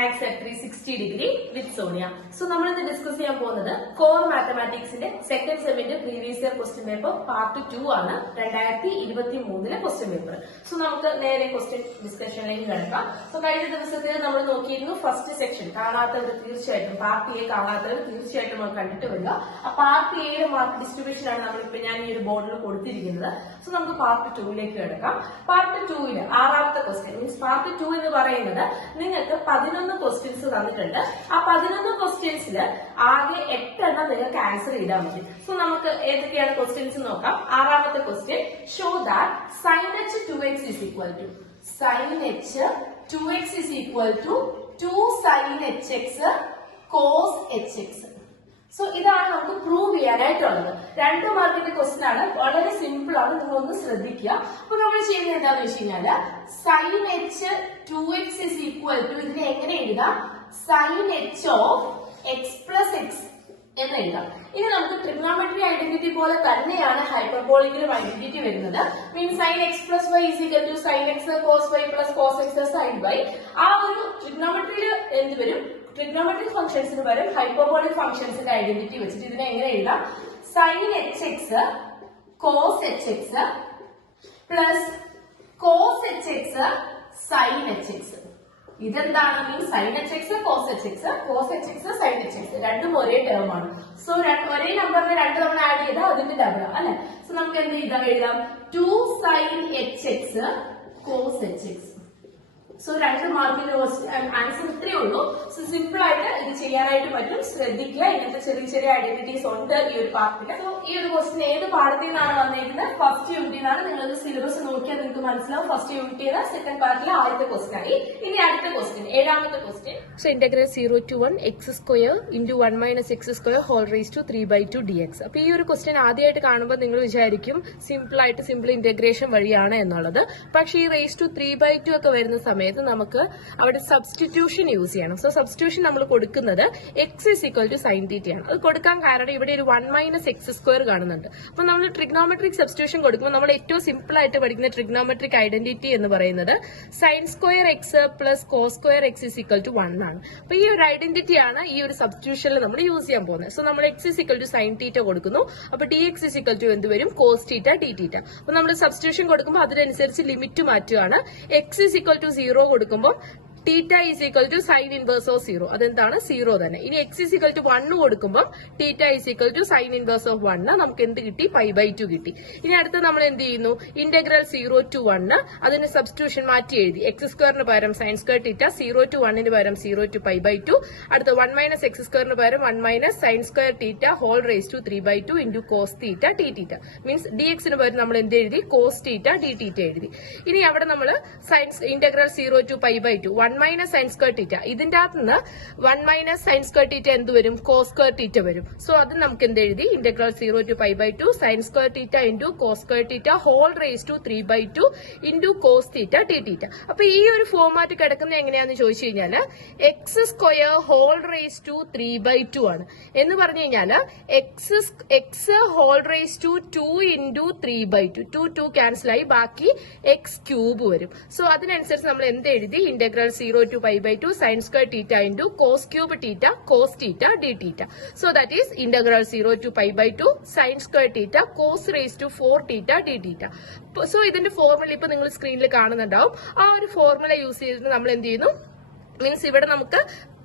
Maths at 360 degree with Sonia. So നമ്മൾ ഇന്ന് discuss ചെയ്യാൻ പോകുന്നത് കോർ മാത്തമാറ്റിക്സിന്റെ സെക്കൻഡ് സെമിന്റെ previous year question paper part 2 ആണ്. 2023 ക്വസ്റ്റ്യൻ പേപ്പർ. സോ നമുക്ക് നേരെ ക്വസ്റ്റ്യൻ ഡിസ്കഷനിലേക്ക് കിടക്കാം. സോ കഴിഞ്ഞ ദിവസത്തിൽ നമ്മൾ നോക്കിയിരുന്നു ഫസ്റ്റ് സെക്ഷൻ. കാണാത്തവർ തീർച്ചയായിട്ടും പാർട്ട് എ കാണാത്തവർ തീർച്ചയായിട്ടും കണ്ടിട്ട് വരിക. ആ പാർട്ട് എയുടെ മാർക്ക് ഡിസ്ട്രിബ്യൂഷൻ ആണ് നമ്മളിപ്പോ ഞാൻ ഈ ഒരു ബോർഡിൽ കൊടുത്തിരിക്കുന്നത്. സോ നമുക്ക് പാർട്ട് 2ലേക്ക് കിടക്കാം. പാർട്ട് 2 ആറാമത്തെ ക്വസ്റ്റ്യൻ മീൻസ് പാർട്ട് 2 എന്ന് പറയുന്നത് നിങ്ങൾക്ക് 11 ക്വസ്റ്റ്യൻസ് തന്നിട്ടുണ്ട്. ആ 11 ക്വസ്റ്റ്യൻസിൽ ആകെ 8 എണ്ണം നിങ്ങൾക്ക് ആൻസർ ചെയ്താൽ മതി. സോ നമുക്ക് ഏതൊക്കെയാണ് ക്വസ്റ്റ്യൻസ് നോക്കാം. ആറാമത്തെ question, show that sin h 2x is equal to sin h 2x is equal to 2 sin hx cos hx. So ഇതാണ് നമുക്ക് പ്രൂവ് ചെയ്യാനായിട്ടുള്ളത്. 2 മാർക്കിന്റെ ക്വസ്റ്റ്യൻ ആണ്, വളരെ സിമ്പിൾ ആണ്, നിങ്ങൾ ഒന്ന് ശ്രദ്ധിക്കുക. അപ്പൊ നമ്മൾ ചെയ്യുന്നത് എന്താണെന്ന് വെച്ച് കഴിഞ്ഞാല് sin h 2x is equal to ഇതിനെ എങ്ങനെ എഴുതാം, sin h of x plus x എന്ന് എഴുതാം. ഇനി നമുക്ക് ട്രിഗ്നോമെട്രി ഐഡന്റിറ്റി പോലെ തന്നെയാണ് ഹൈപ്പർബോളിക്കിലും ഐഡന്റിറ്റി വരുന്നത്. Means sin x plus y is equal to sin x cos y plus cos x sin y. ആ ഒരു ട്രിഗ്നോമെട്രിയിൽ എന്ത് വരും, ട്രിഗ്നോമെട്രിക് ഫംഗ്ഷൻസിന് പകരം ഹൈപ്പർബോളിക് ഫംഗ്ഷൻസിന്റെ ഐഡന്റിറ്റി വെച്ചിട്ട് ഇതിനെ എങ്ങനെ എഴുതാം, sin hx cos hx plus cos hx sin hx. ഇതെന്താണ്, means sin hx cos hx cos hx sin hx രണ്ടും ഒരേ ടേം ആണ്. സോ ഒരേ നമ്പറിനെ 2 തവണ ആഡ് ചെയ്താൽ അതിന്റെ ഡബിൾ അല്ലെ. സോ നമുക്ക് എന്ത് ചെയ്താൽ എഴുതാം, 2 sin hx cos hx. So 2 മാർക്കിന്റെ ആൻസർ ഇത്രയേ ഉള്ളൂ. സോ സിമ്പിൾ ആയിട്ട് ഇത് ചെയ്യാനായിട്ട് പറ്റും. ശ്രദ്ധിക്കുക, ഇങ്ങനത്തെ ചെറിയ ചെറിയ ഐഡന്റിറ്റീസ് ഉണ്ട് ഈ ഒരു പാർട്ടിൽ. സോ ഈ ഒരു ക്വസ്റ്റ്യൻ ഏത് പാഠത്തിൽ നിന്നാണ് വന്നിരിക്കുന്നത്, ഫസ്റ്റ് യൂണിറ്റിൽ നിന്നാണ്. നിങ്ങൾ സിലബസ് നോക്കിയാൽ നിങ്ങൾക്ക് മനസ്സിലാവും. ഫസ്റ്റ് യൂണിറ്റ് സെക്കൻഡ് പാർട്ടിലെ ആദ്യത്തെ ക്വസ്റ്റ്യൻ ആയി. ഇനി അടുത്ത ക്വസ്റ്റ്യൻ, ഏഴാമത്തെ question. So integral 0 to 1 x square into 1 minus x square whole raised to 3/2 dx. അപ്പൊ ഈ ഒരു ക്വസ്റ്റ്യൻ ആദ്യമായിട്ട് കാണുമ്പോൾ നിങ്ങൾ വിചാരിക്കും സിമ്പിൾ ഇന്റഗ്രേഷൻ വഴിയാണ് എന്നുള്ളത്. പക്ഷെ ഈ റേസ് ടു 3/2 ഒക്കെ വരുന്ന സമയത്ത് നമുക്ക് അവിടെ സബ്സ്റ്റിറ്റ്യൂഷൻ യൂസ് ചെയ്യണം. സോ സബ്സ്റ്റിറ്റ്യൂഷൻ നമ്മൾ കൊടുക്കുന്നത് x is equal to sin θ ആണ്. അത് കൊടുക്കാൻ കാരണം ഇവിടെ ഒരു 1 minus x square കാണുന്നുണ്ട്. അപ്പൊ നമ്മൾ ട്രിഗ്നോമെട്രിക് സബ്സ്റ്റിറ്റ്യൂഷൻ കൊടുക്കുമ്പോൾ നമ്മൾ ഏറ്റവും സിമ്പിൾ ആയിട്ട് പഠിക്കുന്ന ട്രിഗ്നോമെട്രിക് ഐഡന്റിറ്റി എന്ന് പറയുന്നത് sin square x plus cos square x is equal to 1 ആണ്. അപ്പൊ ഈ ഒരു ഐഡന്റിറ്റി ആണ് ഈ ഒരു സബ്സ്റ്റിറ്റ്യൂഷനിൽ നമ്മൾ യൂസ് ചെയ്യാൻ പോകുന്നത്. സോ നമ്മൾ x is equal to sin θ കൊടുക്കുന്നു. അപ്പൊ dx is equal to എന്ത് വരും, cos θ dθ. അപ്പൊ നമ്മൾ സബ്സ്റ്റിറ്റ്യൂഷൻ കൊടുക്കുമ്പോൾ അതിനനുസരിച്ച് ലിമിറ്റ് മാറ്റുകയാണ്. x is equal to 0 കൊടുക്കുമ്പോൾ θ is equal to sin inverse of 0. അതെന്താണ്, 0 തന്നെ. ഇനി x is equal to 1 കൊടുക്കുമ്പോൾ θ is equal to sin inverse of 1. നമുക്ക് എന്ത് കിട്ടി, π/2 കിട്ടി. ഇനി അടുത്ത് നമ്മൾ എന്ത് ചെയ്യുന്നു, ഇന്റഗ്രൽ 0 to 1 അതിന് സബ്സ്റ്റിറ്റ്യൂഷൻ മാറ്റി എഴുതി. x സ്ക്വയറിന് പകരം sin square θ, 0 to 1 പകരം 0 to π/2. അടുത്ത 1 minus x സ്ക്വയറിന് പകരം 1 minus sin square θ whole raised to 3/2 into cos θ dθ. Means dx ന് പകരം നമ്മൾ എന്ത് എഴുതി, cos θ dθ എഴുതി. ഇനി അവിടെ നമ്മൾ integral 0 to π/2 1 minus sin square θ, ഇതിന്റെ അകത്ത് നിന്ന് 1 minus sin square θ എന്ത് വരും, cos square θ വരും. സോ അത് നമുക്ക് എന്ത് എഴുതി, integral 0 to π/2 sin square θ into cos square θ whole raised to 3/2 into cos θ dθ. അപ്പൊ ഈ ഒരു ഫോർമാറ്റ് കിടക്കുന്നത് എങ്ങനെയാന്ന് ചോദിച്ചു കഴിഞ്ഞാല് x square whole raise to 3/2 ആണ് എന്ന് പറഞ്ഞു കഴിഞ്ഞാല് x whole raise to 2 into 3/2 2 cancel ആയി ബാക്കി x ക്യൂബ് വരും. സോ അതിനനുസരിച്ച് നമ്മൾ എന്ത് എഴുതി, integral 0 to π/2 sin square θ into cos cube θ cos θ dθ. So that is integral 0 to π/2 sin square θ cos raised to 4θ dθ. So ഇതിന്റെ ഫോർമുല ഇപ്പൊ നിങ്ങൾ സ്ക്രീനിൽ കാണുന്നുണ്ടാവും. ആ ഒരു ഫോർമുല യൂസ് ചെയ്തിട്ട് നമ്മൾ എന്ത് ചെയ്യുന്നു, മീൻസ് ഇവിടെ നമുക്ക്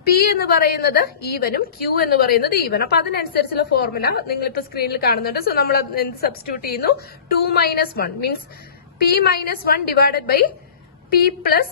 P എന്ന് പറയുന്നത് ഈവനും Q എന്ന് പറയുന്നത് ഈവൻ. അപ്പൊ അതിനനുസരിച്ചുള്ള ഫോർമുല നിങ്ങളിപ്പോ സ്ക്രീനിൽ കാണുന്നുണ്ട്. സോ നമ്മൾ എന്ത് സബ്സ്റ്റിറ്റ്യൂട്ട് ചെയ്യുന്നു, 2 minus 1 means P minus 1 divided by P plus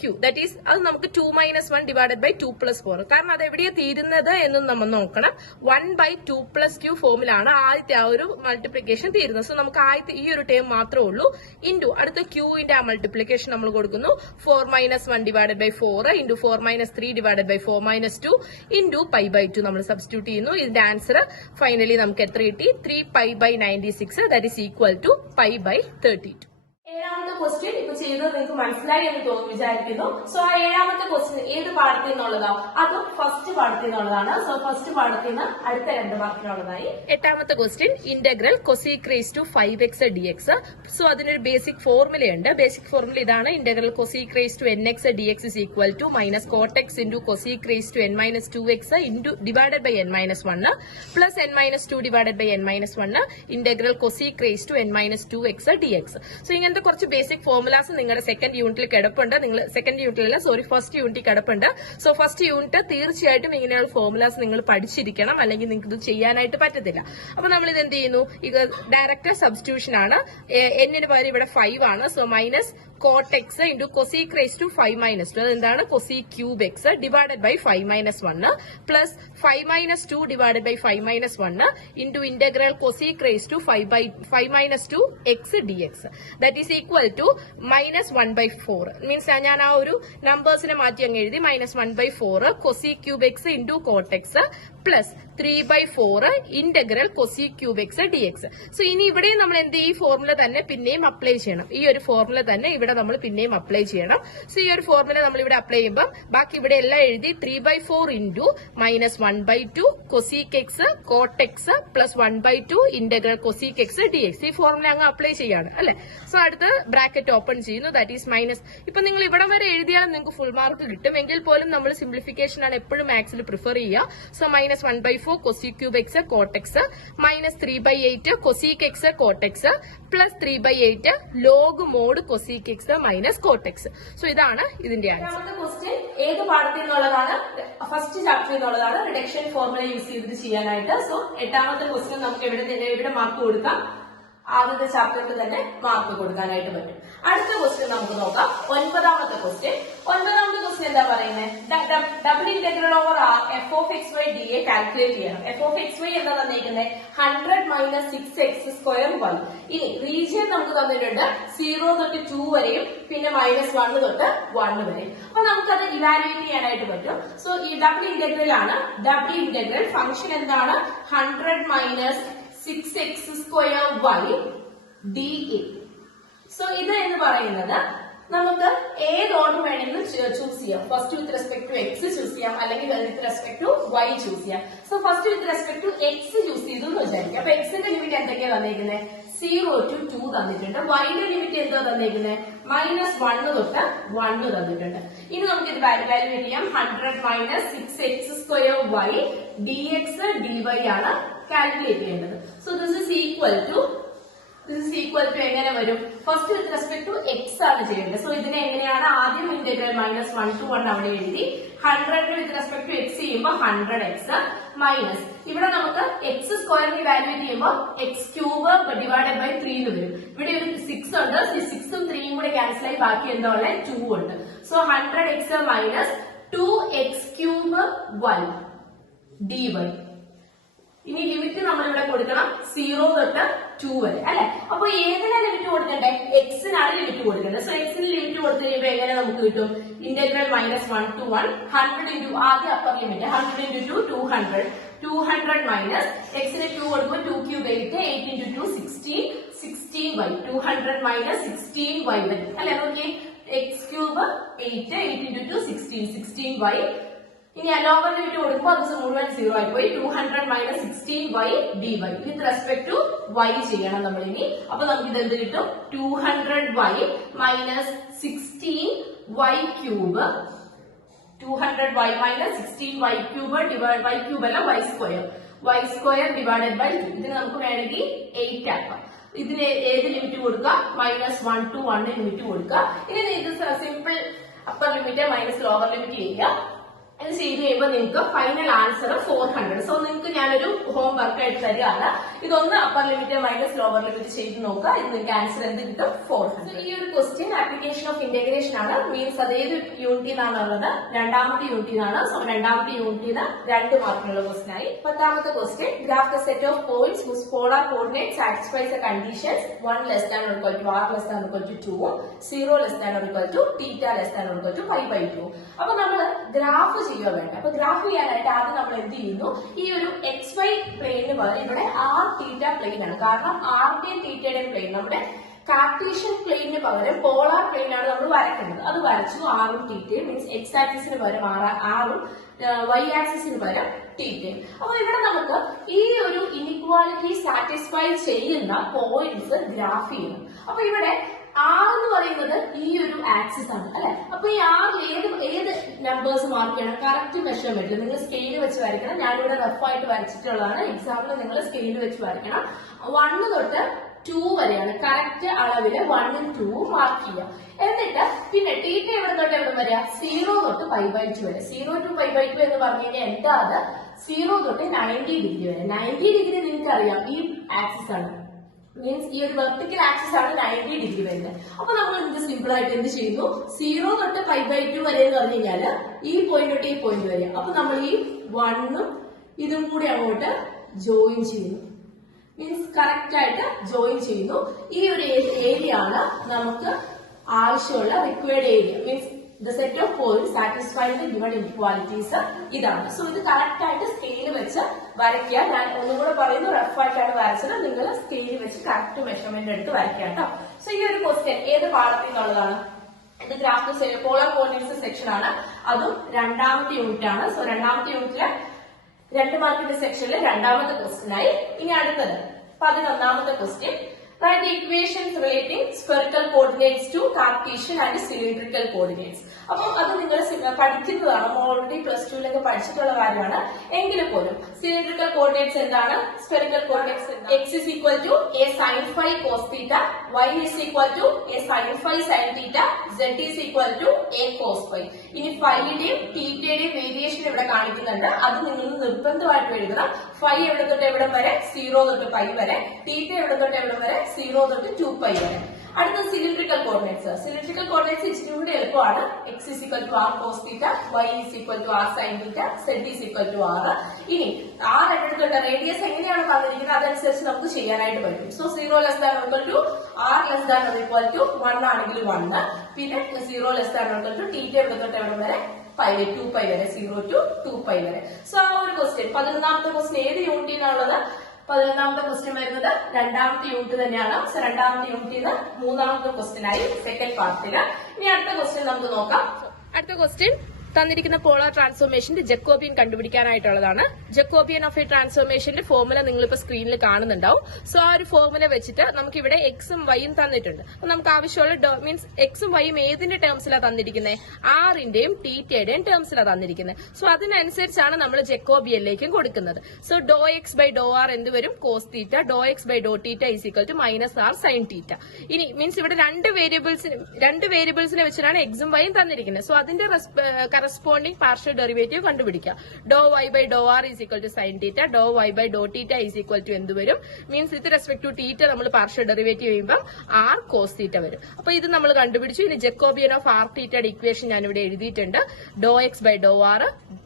Q. That is അത് നമുക്ക് 2 minus 1 divided by 2 plus 4. കാരണം അത് എവിടെയാണ് തീരുന്നത് എന്നും നമ്മൾ നോക്കണം. 1/2 plus Q ഫോമിലാണ് ആദ്യത്തെ ആ ഒരു മൾട്ടിപ്ലിക്കേഷൻ തീരുന്നത്. സോ നമുക്ക് ആദ്യത്തെ ഈ ഒരു ടേം മാത്രമേ ഉള്ളൂ. ഇൻറ്റു അടുത്ത ക്യൂവിന്റെ ആ മൾട്ടിപ്ലിക്കേഷൻ നമ്മൾ കൊടുക്കുന്നു. 4 minus 1 divided by 4 into 4 minus 3 divided by 4 minus 2 into π/2 നമ്മൾ സബ്സ്റ്റിറ്റ്യൂട്ട് ചെയ്യുന്നു. ഇതിന്റെ ആൻസർ ഫൈനലി നമുക്ക് എത്ര കിട്ടി, 3π/96 ദാറ്റ് ഈസ് ഈക്വൽ ടു π/32. ഏഴാമത്തെ ക്വസ്റ്റ്യൻ ഇപ്പൊ ചെയ്തത് നിങ്ങൾക്ക് മനസ്സിലായി എന്ന് വിചാരിക്കുന്നു. സോ ആ 7ാമത്തെ ക്വസ്റ്റ്യൻ ഏത് പാഠത്തിൽ നിന്നുള്ളതാ? അതും ഫസ്റ്റ് പാഠത്തിൽ നിന്നുള്ളതാണ്. സോ ഫസ്റ്റ് പാഠത്തിൽ നിന്ന് അടുത്ത 2 മാർക്കിനുള്ളതായി. 8ാമത്തെ question integral cosec raise to 5x dx. So അതിനൊരു ബേസിക് ഫോർമുലയുണ്ട്. ബേസിക് ഫോർമുല ഇതാണ്: integral cosec raise to nx dx is equal to minus cot x into cosec raised to n minus 2x into divided by n minus 1 plus n minus 2 divided by n minus 1 integral cosec raised to n minus 2x dx. So ഇങ്ങനത്തെ കുറച്ച് basic formulas നിങ്ങളുടെ second യൂണിറ്റിൽ കിടപ്പുണ്ട്. നിങ്ങൾ second യൂണിറ്റിലല്ല, first യൂണിറ്റിൽ കിടപ്പുണ്ട്. So first unit തീർച്ചയായിട്ടും ഇങ്ങനെയുള്ള ഫോർമുലാസ് നിങ്ങൾ പഠിച്ചിരിക്കണം, അല്ലെങ്കിൽ നിങ്ങൾക്ക് ഇത് ചെയ്യാനായിട്ട് പറ്റത്തില്ല. അപ്പൊ നമ്മൾ ഇത് എന്ത് ചെയ്യുന്നു? ഇത് ഡയറക്റ്റ് സബ്സ്റ്റിറ്റ്യൂഷൻ ആണ്. എന്നിന് പകരം ഇവിടെ 5 ആണ്. So minus cot x into cosec raised to 5 minus 2 അതെന്താണ്? cosec cube x divided by 5 minus 1 plus 5 minus 2 divided by 5 minus 1 into integral cosec raised to 5 minus 2 x dx that is equal to minus 1 by 4 means ഞാൻ ആ ഒരു നമ്പേഴ്സിനെ മാറ്റി അങ്ങ് എഴുതി minus 1 by 4 cosec cube x into cot x plus 3 by 4 integral cosec cube x dx. So ഇനി ഇവിടെ നമ്മൾ എന്ത് ഈ ഫോർമുല തന്നെ പിന്നെയും അപ്ലൈ ചെയ്യണം. ഈ ഒരു ഫോർമുല തന്നെ ഇവിടെ നമ്മൾ പിന്നെയും അപ്ലൈ ചെയ്യണം. സോ ഈ ഒരു ഫോർമുല നമ്മൾ ഇവിടെ അപ്ലൈ ചെയ്യുമ്പോൾ ബാക്കി ഇവിടെ എല്ലാം എഴുതി 3 by 4 into minus 1 by 2 cosec x cot x plus 1 by 2 integral cosec x dx. ഈ ഫോർമുല അങ്ങ് അപ്ലൈ ചെയ്യാണ് അല്ലെ. സോ അടുത്ത് ബ്രാക്കറ്റ് ഓപ്പൺ ചെയ്യുന്നു. That is minus. ഇപ്പൊ നിങ്ങൾ ഇവിടെ വരെ എഴുതിയാൽ നിങ്ങൾക്ക് ഫുൾ മാർക്ക് കിട്ടും. എങ്കിൽ പോലും നമ്മൾ സിംപ്ലിഫിക്കേഷൻ ആണ് എപ്പോഴും മാത്സിൽ പ്രിഫർ ചെയ്യുക. So minus 1 by 4 cosec cube x cot x minus 3 by 8 cosec x cot x plus 3 by 8 log mod cosec x minus cot x. So ഇതാണ് ഇതിന്റെ ആൻസർ. ക്വസ്റ്റ്യൻ ഏത് പാഠത്തിൽ നിന്നുള്ളതാണ്? ഫസ്റ്റ് ചാപ്റ്ററിൽ നിന്നുള്ളതാണ്. റിഡക്ഷൻ ഫോർമുല യൂസ് ചെയ്തിട്ട് ചെയ്യാനായിട്ട്. സോ 8ാമത്തെ ക്വസ്റ്റ്യൻ നമുക്ക് ഇവിടെ മാർക്ക് കൊടുക്കാം. ആദ്യത്തെ ചാപ്റ്ററിൽ തന്നെ മാർക്ക് കൊടുക്കാനായിട്ട് പറ്റും. അടുത്ത ക്വസ്റ്റ്യൻ നമുക്ക് നോക്കാം. 9ാമത്തെ ക്വസ്റ്റ്യൻ. 9ാമത്തെ ക്വസ്റ്റ്യൻ എന്താ പറയുന്നത്? Double integral over F of X Y D A calculate ചെയ്യണം. എഫ് ഓഫ് എക്സ് വൈ എന്താ തന്നിരിക്കുന്നത്? 100 മൈനസ് 6x² y. ഇനി റീജിയൻ നമുക്ക് തന്നിട്ടുണ്ട് 0 തൊട്ട് 2 വരെയും പിന്നെ -1 തൊട്ട് 1 വരെയും. അപ്പൊ നമുക്കത് ഇവാലുവേറ്റ് ചെയ്യാനായിട്ട് പറ്റും. സോ ഈ ഡബിൾ ഇന്റഗ്രൽ ആണ്. ഡബിൾ ഇന്റഗ്രൽ ഫംഗ്ഷൻ എന്താണ്? 100 minus 6x² y dA. So ഇത് എന്ന് പറയുന്നത് നമുക്ക് ഏത് ഓർഡർ വേണമെങ്കിലും ചൂസ് ചെയ്യാം. First with respect to X choose ചെയ്യാം, അല്ലെങ്കിൽ with respect to Y choose ചെയ്യാം. So first with respect to X choose ചെയ്തു എന്ന് വിചാരിക്കാം. അപ്പൊ എക്സിന്റെ ലിമിറ്റ് എന്തൊക്കെയാ തന്നിരിക്കുന്നത്? 0 to 2 തന്നിട്ടുണ്ട്. വൈയുടെ ലിമിറ്റ് എന്താ തന്നിരിക്കുന്നത്? -1 തൊട്ട് 1 തന്നിട്ടുണ്ട്. ഇനി നമുക്ക് ഇത് വാല്യുവേറ്റ് ചെയ്യാം. 100 minus 6x² y dx dy ആണ് കാൽക്കുലേറ്റ് ചെയ്യേണ്ടത്. So this is equal to എങ്ങനെ വരും? First with respect to X ആണ് ചെയ്യേണ്ടത്. സോ ഇതിനെ എങ്ങനെയാണ്? ആദ്യം ഇന്റഗ്രൽ -1 to 1 അവിടെ എഴുതി 100 വിത്ത് റെസ്പെക്ട് ടു എക്സ് ചെയ്യുമ്പോൾ 100x മൈനസ് ഇവിടെ നമുക്ക് എക്സ് സ്ക്വയറിനെ വാല്യൂറ്റ് ചെയ്യുമ്പോൾ x³ ഡിവൈഡഡ് ബൈ 3 എന്ന് വരും. ഇവിടെ ഒരു 6 ഉണ്ട്. 6ഉം 3ഉം കൂടെ ക്യാൻസൽ ആയി ബാക്കി എന്താ ഉള്ളത്? 2 ഉണ്ട്. So 100x minus 2x³ y dy. ഇനി ലിമിറ്റ് നമ്മൾ ഇവിടെ കൊടുക്കണം 0 തൊട്ട് 2 വരെ അല്ലെ. അപ്പൊ ഏതിനാ ലിമിറ്റ് കൊടുക്കണ്ടേ? എക്സിനാണ് ലിമിറ്റ് കൊടുക്കേണ്ടത്. സോ എക്സിന് ലിമിറ്റ് കൊടുത്തു കഴിയുമ്പോൾ എങ്ങനെ നമുക്ക് കിട്ടും? ഇന്റഗ്രൽ -1 to 1 100 ഇൻറ്റു ആദ്യ അപ്പർ ലിമിറ്റ് 100 ഇൻറ്റു 2 200 മൈനസ് എക്സിന് 2 കൊടുക്കുമ്പോൾ 2³ 8 8 ഇൻറ്റു 2 16y 200 മൈനസ് 16y വരും അല്ലെ. നോക്കിയേ x³ 8 8 ഇൻറ്റു 2 16y. ഇനി ലോവർ ലിമിറ്റ് കൊടുക്കുമ്പോൾ അത് മുഴുവൻ 0 ആയി പോയി. 200 minus 16y dy with respect to y ചെയ്യണം നമ്മൾ ഇനി. അപ്പൊ നമുക്ക് ഇത് എന്ത് കിട്ടും? 200y minus 16y cube 200y minus 16y³ divide by cube അല്ല y² ഡിവൈഡഡ് ബൈ 2. ഇതിന് നമുക്ക് വേണമെങ്കിൽ 8 ആക്കാം. ഇതിന് ഏത് ലിമിറ്റ് കൊടുക്കുക? -1 to 1 ലിമിറ്റ് കൊടുക്കുക. ഇനി ഇത് simple upper limit minus lower limit ചെയ്യുക. ഇത് ചെയ്ത് കഴിയുമ്പോൾ നിങ്ങൾക്ക് ഫൈനൽ ആൻസർ 400. സോ നിങ്ങൾക്ക് ഞാനൊരു ഹോം വർക്ക് ആയിട്ട് തരികയാണ്. ഇതൊന്ന് upper limit minus lower limit ചെയ്ത് നോക്കുക. ഇത് നിങ്ങൾക്ക് ആൻസർ എന്ത് കിട്ടും? 400. ഈ ഒരു ക്വസ്റ്റ്യൻ ആപ്ലിക്കേഷൻ ഓഫ് ഇന്റഗ്രേഷൻ ആണ്. മീൻസ് അത് ഏത് യൂണിറ്റിൽ നിന്നാണ് ഉള്ളത്? 2ാമത്തെ യൂണിറ്റിൽ നിന്നാണ്. സോ 2ാമത്തെ യൂണിറ്റിൽ നിന്ന് 2 മാർക്കിനുള്ള ക്വസ്റ്റ്യൻ ആയി. 10ാമത്തെ question graph the set of points whose polar coordinate satisfies the conditions 1 less than or equal to r less than or equal to 2, 0 less than or equal to theta less than or equal to pi by 2. അപ്പൊ നമ്മൾ graph ചെയ്യുക വേണ്ട. അപ്പൊ graph ചെയ്യാനായിട്ട് ആദ്യം നമ്മൾ എന്ത് ചെയ്യുന്നു? ഈ ഒരു XY പ്ലെയിന് പകരം ഇവിടെ r θ പ്ലെയിൻ ആണ്. കാരണം r ന്റെയും θയുടെയും പ്ലെയിൻ നമ്മുടെ കാർട്ടീഷ്യൻ പ്ലെയിനിന് പകരം പോളാർ പ്ലെയിൻ ആണ് നമ്മൾ വരയ്ക്കേണ്ടത്. അത് വരച്ചു. ആറും തീറ്റയും മീൻസ് എക്സ് ആക്സിസിന് പകരം ആറും വൈ ആക്സിസിന് പകരം തീറ്റയും. അപ്പൊ ഇവിടെ നമുക്ക് ഈ ഒരു ഇനിക്വാലിറ്റി സാറ്റിസ്ഫൈ ചെയ്യുന്ന പോയിന്റ്സ് ഗ്രാഫ് ചെയ്യണം. അപ്പൊ ഇവിടെ ആർ എന്ന് പറയുന്നത് ഈ ഒരു ആക്സിസ് ആണ് അല്ലെ. അപ്പൊ ഈ ആറിൽ ഏത് നമ്പേഴ്സ് മാർക്ക് ചെയ്യണം? കറക്റ്റ് മെഷർമെന്റ് നിങ്ങൾ സ്കെയിൽ വെച്ച് വരയ്ക്കണം. ഞാനിവിടെ റഫായിട്ട് വരച്ചിട്ടുള്ളതാണ്. എക്സാമ്പിൾ നിങ്ങൾ സ്കെയിൽ വെച്ച് വരയ്ക്കണം. 1 തൊട്ട് 2 വരെയാണ് കറക്റ്റ് അളവില് 1ഉം 2ഉം മാർക്ക് ചെയ്യുക. എന്നിട്ട് പിന്നെ തീറ്റ എവിടെ തൊട്ട് എവിടെ വരിക? 0 തൊട്ട് π/2 വരെ. 0 to π/2 എന്ന് പറഞ്ഞു കഴിഞ്ഞാൽ എന്താ? അത് 0 തൊട്ട് 90 ഡിഗ്രി വരെ. 90 ഡിഗ്രി നിങ്ങൾക്ക് അറിയാം ഈ ആക്സിസ് ആണ്, മീൻസ് ഈ ഒരു വെർട്ടിക്കൽ ആക്സിസ് ആണ് 90 ഡിഗ്രി വരുന്നത്. അപ്പൊ നമ്മൾ എന്ത് സിമ്പിൾ ആയിട്ട് എന്ത് ചെയ്യുന്നു? 0 തൊട്ട് π/2 വരെ എന്ന് പറഞ്ഞു കഴിഞ്ഞാല് ഈ പോയിന്റ് തൊട്ട് ഈ പോയിന്റ് വരെ. അപ്പൊ നമ്മൾ ഈ 1ഉം ഇതും കൂടി അങ്ങോട്ട് ജോയിൻ ചെയ്യുന്നു, മീൻസ് കറക്റ്റ് ആയിട്ട് ജോയിൻ ചെയ്യുന്നു. ഈ ഒരു ഏരിയ ആണ് നമുക്ക് ആവശ്യമുള്ള required area, means the set of point satisfied the given inequalities ഇതാണ്. സോ ഇത് കറക്റ്റ് ആയിട്ട് സ്കെയിൽ വെച്ച് വരയ്ക്കുക. ഞാൻ ഒന്നും കൂടെ പറയുന്നു, റഫ് ആയിട്ടാണ് വരച്ചത്. നിങ്ങൾ സ്കെയിൽ വെച്ച് കറക്റ്റ് മെഷർമെന്റ് എടുത്ത് വരയ്ക്കുക കേട്ടോ. സോ ഈ ഒരു ക്വസ്റ്റ്യൻ ഏത് പാഠത്തിൽ നിന്നുള്ളതാണ്? ഇത് ഗ്രാഫ് പോളാർ കോർഡിനേറ്റ്സ് സെക്ഷൻ ആണ്. അതും 2ാമത്തെ യൂണിറ്റ് ആണ്. സോ 2ാമത്തെ യൂണിറ്റില് 2 മാർക്കിന്റെ സെക്ഷനിൽ 2ാമത്തെ ക്വസ്റ്റ്യൻ ആയി. ഇനി അടുത്തത് 11ാമത്തെ question. Write the equations relating spherical coordinates to Cartesian and cylindrical coordinates. അപ്പം അത് നിങ്ങൾ പഠിക്കുന്നതാണ്, ഓൾറെഡി +2 പഠിച്ചിട്ടുള്ള കാര്യമാണ്. എങ്കിലും പോലും സിലിണ്ടറിക്കൽ കോർഡിനേറ്റ്സ് എന്താണ്? Spherical coordinates x is equal to a sin phi cos theta, y is equal to a sin phi sin theta, z is equal to a cos phi. ഇനി ഫൈയുടെയും തീറ്റയുടെയും വേരിയേഷൻ ഇവിടെ കാണിക്കുന്നുണ്ട്. അത് നിങ്ങൾ നിർബന്ധമായിട്ട് എഴുതണം. ഫൈ എവിടെ തൊട്ട് എവിടെ വരെ? 0 തൊട്ട് π വരെ. തീറ്റ എവിടെ തൊട്ട് എവിടെ വരെ? 0 തൊട്ട് 2π വരെ. അടുത്ത സിലിണ്ടറിക്കൽ കോർഡിനേറ്റ്സ്. സിലിണ്ടറിക്കൽ കോർഡിനേറ്റ്സ് ഇച്ചിരി കൂടി എളുപ്പമാണ്. x is equal to r cos theta, y is equal to r sin theta, z is equal to r. ഇനി r എവിടെ തൊട്ട് റേഡിയസ് എങ്ങനെയാണ് തന്നിരിക്കുന്നത് അതനുസരിച്ച് നമുക്ക് ചെയ്യാനായിട്ട് പറ്റും. So 0 less than or equal to r less than or equal to 1 ആണെങ്കിൽ 1, പിന്നെ 0 less than or equal to theta എവിടെ തൊട്ട് എവിടെ വരെ? 2π വരെ. 0 to 2π വരെ. സോ ആ ഒരു ക്വസ്റ്റ്യൻ 11ാമത്തെ ക്വസ്റ്റ്യൻ ഏത് യൂണിറ്റിനാണുള്ളത്? 11ാമത്തെ ക്വസ്റ്റ്യൻ വരുന്നത് 2ാമത്തെ യൂണിറ്റ് തന്നെയാണ്. സോ 2ാമത്തെ യൂണിറ്റിൽ നിന്ന് 3ാമത്തെ ക്വസ്റ്റ്യൻ ആയി സെക്കൻഡ് പാർട്ടില്. ഇനി അടുത്ത ക്വസ്റ്റ്യൻ നമുക്ക് നോക്കാം. അടുത്ത ക്വസ്റ്റ്യൻ തന്നിരിക്കുന്ന പോളാർ ട്രാൻസ്ഫോർമേഷന്റെ ജക്കോബിയൻ കണ്ടുപിടിക്കാനായിട്ടുള്ളതാണ്. ജക്കോബിയൻ ഓഫ് എ ട്രാൻസ്ഫോർമേഷന്റെ ഫോർമുല നിങ്ങളിപ്പോ സ്ക്രീനിൽ കാണുന്നുണ്ടാവും. സോ ആ ഒരു ഫോർമുല വെച്ചിട്ട് നമുക്ക് ഇവിടെ എക്സും വൈയും തന്നിട്ടുണ്ട്. അപ്പൊ നമുക്ക് ആവശ്യമുള്ള മീൻസ് എക്സും വൈയും ഏതിന്റെ ടേംസിലാണ് തന്നിരിക്കുന്നത്? ആറിന്റെയും തീറ്റയുടെയും ടേംസിലാണ് തന്നിരിക്കുന്നത്. സോ അതിനനുസരിച്ചാണ് നമ്മൾ ജക്കോബിയനിലേക്കും കൊടുക്കുന്നത്. സോ ഡോ എക്സ് ബൈ ഡോ ആർ എന്ത് വരും? Cos theta. ഡോ X by Dr theta is equal to -r sine theta. ഇനി മീൻസ് ഇവിടെ രണ്ട് വേരിയബിൾസിനെ വെച്ചിട്ടാണ് എക്സും വൈയും തന്നിരിക്കുന്നത്. സോ അതിന്റെ കറസ്പോണ്ടിങ് പാർഷ്യൽ ഡെറിവേറ്റീവ് കണ്ടുപിടിക്കാം. Do Y by Dr R is equal to sine theta. Do Y by Dr theta is equal to എന്ത് വരും? Means with respect to theta നമ്മൾ പാർഷ്യൽ ഡെറിവേറ്റീവ് ചെയ്യുമ്പോൾ ആർ കോസ് തീറ്റ വരും. അപ്പൊ ഇത് നമ്മൾ കണ്ടുപിടിച്ചു. ഇനി ജക്കോബിയൻ ഓഫ് ആർ തീറ്റയുടെ ഇക്വേഷൻ ഞാൻ ഇവിടെ എഴുതിയിട്ടുണ്ട്. Do X by Dr R,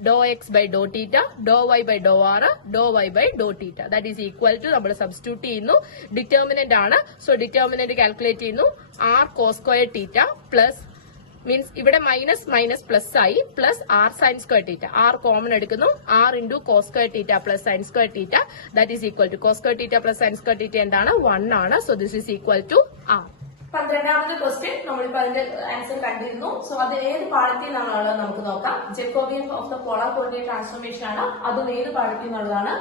do X by Dr theta, do Y by Dr R, do Y by Dr theta. That is equal to നമ്മൾ സബ്സ്റ്റിറ്റ്യൂട്ട് ചെയ്യുന്നു. ഡിറ്റർമിനന്റ് ആണ്. സോ ഡിറ്റർമിനന്റ് കാൽക്കുലേറ്റ് ചെയ്യുന്നു. R cos square theta plus means ഇവിടെ minus plus ആയി plus R sine square theta. R common എടുക്കുന്നു. R into cos square theta plus sine square theta that is equal to cos square theta plus sine square theta എന്താണ്? 1 ആണ്. So this is equal to R. 12ാമത്തെ question നമ്മളിപ്പോ അതിന്റെ answer കണ്ടിരുന്നു. So അത് ഏത് പാഠത്തിൽ നിന്നുള്ളത് നമുക്ക് നോക്കാം. Jacobian of the polar coordinate transformation ആണ്. അതും ഏത് പാഠത്തിൽ നിന്നുള്ളതാണ്?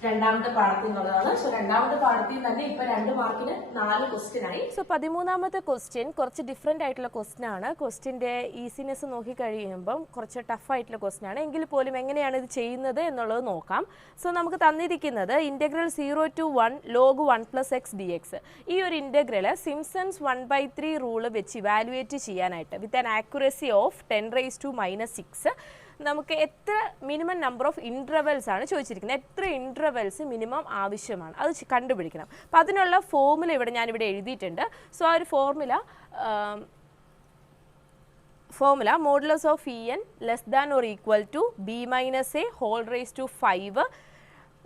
2ാമത്തെ പാഠത്തിൽ നിന്നുള്ളതാണ്. സോ 2ാമത്തെ പാഠത്തിൽ തന്നെ ഇപ്പൊ 2 മാർക്കിന് 4 ക്വസ്റ്റ്യൻ ആയി. സോ 13ാമത്തെ ക്വസ്റ്റ്യൻ കുറച്ച് ഡിഫറെന്റ് ആയിട്ടുള്ള ക്വസ്റ്റ്യൻ ആണ്. ക്വസ്റ്റ്യന്റെ ഈസിനെസ് നോക്കി കഴിയുമ്പോൾ കുറച്ച് ടഫ് ആയിട്ടുള്ള ക്വസ്റ്റ്യൻ ആണ്. എങ്കിൽ പോലും എങ്ങനെയാണ് ഇത് ചെയ്യുന്നത് എന്നുള്ളത് നോക്കാം. സോ നമുക്ക് തന്നിരിക്കുന്നത് integral 0 to 1 log 1 plus x dx. ഈ ഒരു ഇന്റഗ്രൽ സിംപ്സൺസ് 1/3 റൂള് വെച്ച് ഇവാലുവേറ്റ് ചെയ്യാനായിട്ട് വിത്ത് ആൻ ആക്യുറസി ഓഫ് 10⁻⁻⁶ നമുക്ക് എത്ര മിനിമം നമ്പർ ഓഫ് ഇന്റർവെൽസ് ആണ് ചോദിച്ചിരിക്കുന്നത്? എത്ര ഇന്റർവെൽസ് മിനിമം ആവശ്യമാണ് അത് കണ്ടുപിടിക്കണം. അപ്പം അതിനുള്ള ഫോർമുല ഇവിടെ ഞാനിവിടെ എഴുതിയിട്ടുണ്ട്. സോ ആ ഒരു formula modulus of E N less than or equal to b - a whole raise to 5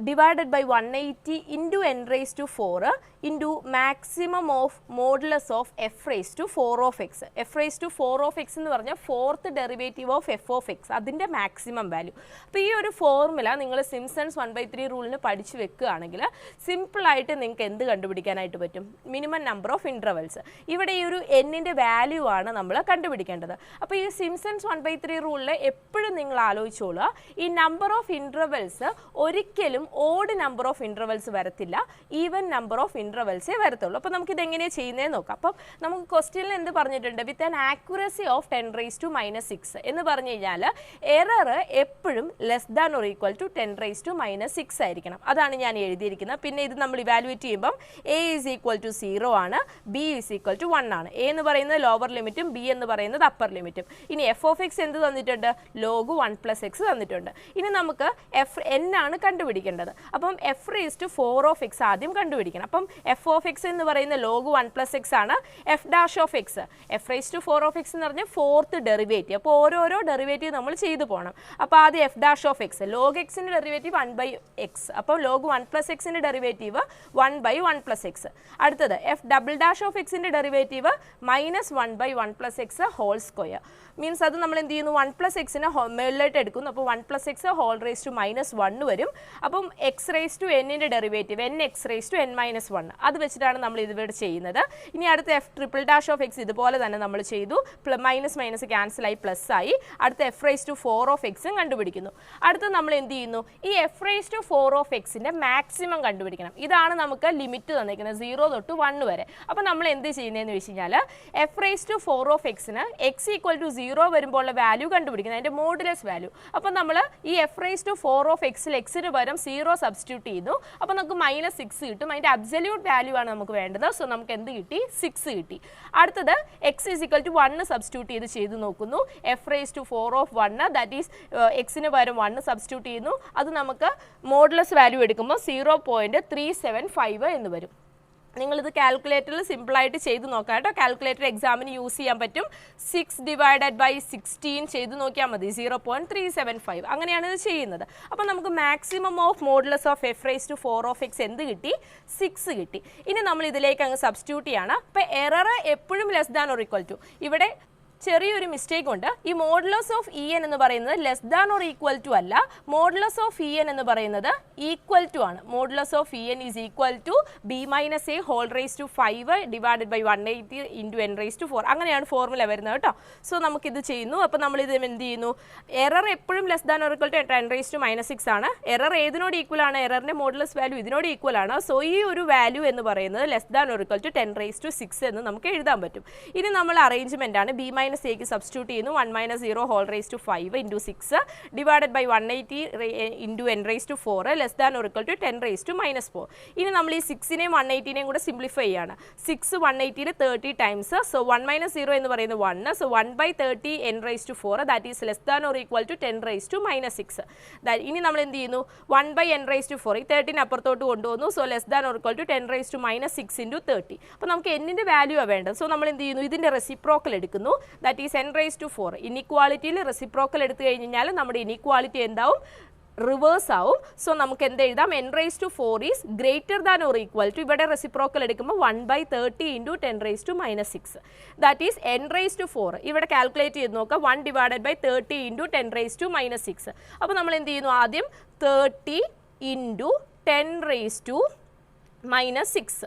divided by 180 into n raised to 4 into maximum of modulus of f raised to 4 of x. f raised to 4 of x എന്ന് പറഞ്ഞാൽ fourth derivative of F of X, അതിൻ്റെ maximum value. അപ്പോൾ ഈ ഒരു formula നിങ്ങൾ Simpsons 1/3 റൂളിന് പഠിച്ചു വെക്കുകയാണെങ്കിൽ സിമ്പിളായിട്ട് നിങ്ങൾക്ക് എന്ത് കണ്ടുപിടിക്കാനായിട്ട് പറ്റും? Minimum number of intervals. ഇവിടെ ഈ ഒരു എന്നിൻ്റെ വാല്യൂ ആണ് നമ്മൾ കണ്ടുപിടിക്കേണ്ടത്. അപ്പോൾ ഈ സിംപ്സൺസ് 1/3 റൂളിൽ എപ്പോഴും നിങ്ങൾ ആലോചിച്ചോളുക, ഈ നമ്പർ ഓഫ് ഇൻ്റർവെൽസ് ഒരിക്കലും ഓഡ് നമ്പർ ഓഫ് ഇൻ്റർവെൽസ് വരത്തില്ല, ഈവൻ നമ്പർ ഓഫ് ഇൻ്റർവെൽസേ വരത്തുള്ളൂ. അപ്പോൾ നമുക്കിത് എങ്ങനെയാണ് ചെയ്യുന്നതെന്ന് നോക്കാം. അപ്പം നമുക്ക് ക്വസ്റ്റ്യനിൽ എന്ത് പറഞ്ഞിട്ടുണ്ട്? വിത്ത് ആൻ ആക്യുറസി ഓഫ് 10⁻⁻⁶ എന്ന് പറഞ്ഞു കഴിഞ്ഞാൽ എറർ എപ്പോഴും less than or equal to 10⁻⁻⁶ ആയിരിക്കണം. അതാണ് ഞാൻ എഴുതിയിരിക്കുന്നത്. പിന്നെ ഇത് നമ്മൾ ഇവാലുവേറ്റ് ചെയ്യുമ്പം a ഈസ് ഈക്വൽ ടു 0 ആണ്, b ഈസ് ഈക്വൽ ടു 1 ആണ്. a എന്ന് പറയുന്നത് ലോവർ ലിമിറ്റും b എന്ന് പറയുന്നത് അപ്പർ ലിമിറ്റും. ഇനി എഫ് ഓഫ് എക്സ് എന്ത് തന്നിട്ടുണ്ട്? ലോഗ് 1+x തന്നിട്ടുണ്ട്. ഇനി നമുക്ക് n ആണ് കണ്ടുപിടിക്കേണ്ടത്. അപ്പം f raised to 4 of x ആദ്യം കണ്ടുപിടിക്കണം. അപ്പം f of x എന്ന് പറയുന്ന ലോഗ് 1+x ആണ്. f dash of x, f raised to 4 of x എന്ന് പറഞ്ഞാൽ ഫോർത്ത് ഡെറിവേറ്റീവ്. അപ്പോൾ ഓരോരോ ഡെറിവേറ്റീവ് നമ്മൾ ചെയ്തു പോകണം. അപ്പോൾ ആദ്യം f dash of x, log എക്സിൻ്റെ ഡെറിവേറ്റീവ് 1/x. അപ്പോൾ ലോഗ് 1+xൻ്റെ ഡെറിവേറ്റീവ് 1/1+x. അടുത്തത് f ഡബിൾ ഡാഷ് ഓഫ് എക്സിൻ്റെ derivative -1/1+x whole square. Means അത് നമ്മൾ എന്ത് ചെയ്യുന്നു? 1+xനെ മേളിലായിട്ട് എടുക്കുന്നു. അപ്പോൾ 1+x ഹോൾ റേസ് ടു -1 വരും. അപ്പം എക്സ് റേസ് ടു എന്നിൻ്റെ derivative nx raise to n-1, അത് വെച്ചിട്ടാണ് നമ്മൾ ഇതിവിടെ ചെയ്യുന്നത്. ഇനി അടുത്ത f triple dash of X ഇതുപോലെ തന്നെ നമ്മൾ ചെയ്തു. മൈനസ് മൈനസ് ക്യാൻസലായി പ്ലസ് ആയി. അടുത്ത f റേസ് ടു 4 ഓഫ് എക്സും കണ്ടുപിടിക്കുന്നു. അടുത്ത നമ്മൾ എന്ത് ചെയ്യുന്നു? ഈ f റേസ് ടു 4 ഓഫ് എക്സിൻ്റെ മാക്സിമം കണ്ടുപിടിക്കണം. ഇതാണ് നമുക്ക് ലിമിറ്റ് തന്നിരിക്കുന്നത് 0 തൊട്ട് 1 വരെ. അപ്പോൾ നമ്മൾ എന്ത് ചെയ്യുന്നതെന്ന് വെച്ച് കഴിഞ്ഞാൽ f റേസ് ടു 4 ഓഫ് എക്സിന് x ഈക്വൽ ടു 0 വരുമ്പോൾ ഉള്ള വാല്യൂ കണ്ടുപിടിക്കുന്നത്, അതിൻ്റെ മോഡുലസ് വാല്യൂ. അപ്പോൾ നമ്മൾ ഈ f റേസ് ടു 4 ഓഫ് എക്സിൽ എക്സിന് പകരം 0 സബ്സ്റ്റിറ്റ്യൂട്ട് ചെയ്തു. അപ്പോൾ നമുക്ക് -6 കിട്ടും. അതിൻ്റെ അബ്സല്യൂട്ട് വാല്യൂ ആണ് നമുക്ക് വേണ്ടത്. സോ നമുക്ക് എന്ത് കിട്ടി? 6 കിട്ടി. അടുത്തത് x is equal to 1 substitute ചെയ്ത് നോക്കുന്നു. f raise to 4 of 1, that is എക്സിന് പകരം 1 സബ്സ്റ്റിറ്റ്യൂട്ട് ചെയ്യുന്നു. അത് നമുക്ക് മോഡുലസ് വാല്യൂ എടുക്കുമ്പോൾ 0.375 എന്ന് വരും. നിങ്ങളിത് കാൽക്കുലേറ്ററിൽ സിമ്പിളായിട്ട് ചെയ്ത് നോക്കാം കേട്ടോ. കാൽക്കുലേറ്റർ എക്സാമിന് യൂസ് ചെയ്യാൻ പറ്റും. 6/16 ചെയ്ത് നോക്കിയാൽ മതി. 0.375 അങ്ങനെയാണ് ഇത് ചെയ്യുന്നത്. അപ്പോൾ നമുക്ക് maximum of modulus of f raise to 4 of x എന്ത് കിട്ടി? 6 കിട്ടി. ഇനി നമ്മൾ ഇതിലേക്ക് അങ്ങ് സബ്സ്റ്റിറ്റ്യൂട്ട് ചെയ്യാണ്. അപ്പോൾ എറർ എപ്പോഴും less than or equal to, ഇവിടെ ചെറിയൊരു മിസ്റ്റേക്ക് ഉണ്ട്. ഈ മോഡുലസ് ഓഫ് en എന്ന് പറയുന്നത് less than or equal to അല്ല, മോഡുലസ് ഓഫ് en എന്ന് പറയുന്നത് ഈക്വൽ ടു ആണ്. Modulus of en is equal to b-a whole raise to 5 divided by 180 into n raise to 4. അങ്ങനെയാണ് ഫോർമുല വരുന്നത് കേട്ടോ. സോ നമുക്കിത് ചെയ്യുന്നു. അപ്പോൾ നമ്മളിത് എന്ത് ചെയ്യുന്നു? എറർ എപ്പോഴും less than or equal to 10 raise to -6 ആണ്. എറർ ഏതിനോട് ഈക്വൽ ആണ്? എററിൻ്റെ മോഡുലസ് വാല്യൂ ഇതിനോട് ഈക്വൽ ആണ്. സോ ഈ ഒരു വാല്യൂ എന്ന് പറയുന്നത് less than or equal to 10 raise to 6 എന്ന് നമുക്ക് എഴുതാൻ പറ്റും. ഇനി നമ്മൾ അറേഞ്ച്മെൻ്റ് ആണ്. b-a ക്ക് സബ്സ്റ്റിറ്റ്യൂട്ട് ചെയ്യുന്നു. 1 - 0 whole raise to 5 into 6 divided by 180 into n raise to 4 less than or equal to 10 raise to -4. ഇനി നമ്മൾ ഈ 6നെയും 180നെയും കൂടെ സിംപ്ലിഫൈ ചെയ്യാണ്. 6 180ൽ 30 ടൈംസ്. സോ 1 - 0 എന്ന് പറയുന്നത് 1. So 1/30 n raise to 4 that is less than or equal to 10 raise to -6. ഇനി നമ്മൾ എന്ത് ചെയ്യുന്നു? 1/n റേസ് ടു 4 ഈ 30 അപ്പുറത്തോട്ട് കൊണ്ടുവന്നു. So less than or equal to 10 raise to -6 into 30. അപ്പോൾ നമുക്ക് എന്നിൻ്റെ വാല്യൂ ആണ് വേണ്ടത്. സോ നമ്മൾ എന്ത് ചെയ്യുന്നു? ഇതിൻ്റെ റെസിപ്രോക്കൽ എടുക്കുന്നു. That is n raise to 4. ഇനിക്വാളിറ്റിയിൽ റെസിപ്രോക്കൽ എടുത്തു കഴിഞ്ഞാൽ നമ്മുടെ ഇനിക്വാളിറ്റി എന്താവും? റിവേഴ്സ് ആവും. സോ നമുക്ക് എന്ത് എഴുതാം? n raise to 4 is greater than or equal to, ഇവിടെ റെസിപ്രോക്കൽ എടുക്കുമ്പോൾ 1/30 into 10 raise to -6 that is n raise to 4. ഇവിടെ കാൽക്കുലേറ്റ് ചെയ്ത് നോക്കാം. 1 divided by 30 into 10 raise to -6. അപ്പോൾ നമ്മൾ എന്ത് ചെയ്യുന്നു? ആദ്യം 30 into 10 raise to -6.